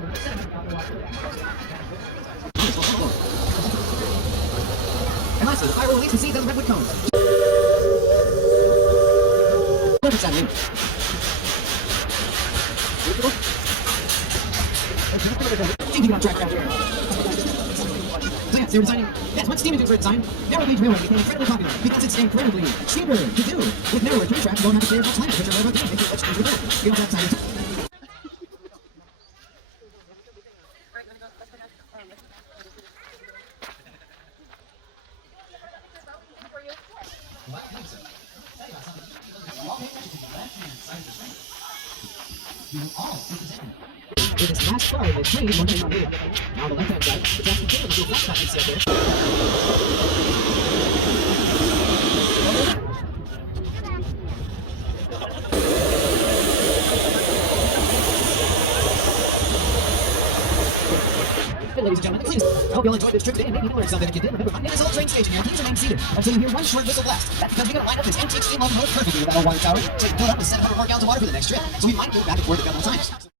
And lastly, the fire will release the seeds of the redwood cones. Perfect sounding. Thinking on track down here. So yes, they were designing. Yes, once steam engines were designed, narrow gauge railway became incredibly popular because it's incredibly cheaper to do. With narrower train tracks, you don't have to clear much land, which are railroad trains, making it much easier to build. You also have time to It is last Friday, the train on the Now the left-hand side, the transportation is last time you see there. Ladies and gentlemen, please. I hope you all enjoyed this trip today and maybe you learned something. If you did, remember, I'm in this old train station here. Please remain seated until you hear one short whistle blast. That's because we're going to line up this antique steam locomotive perfectly with our water tower. So you fill up with 700 more gallons of water for the next trip. So we might go back and forth a couple of times.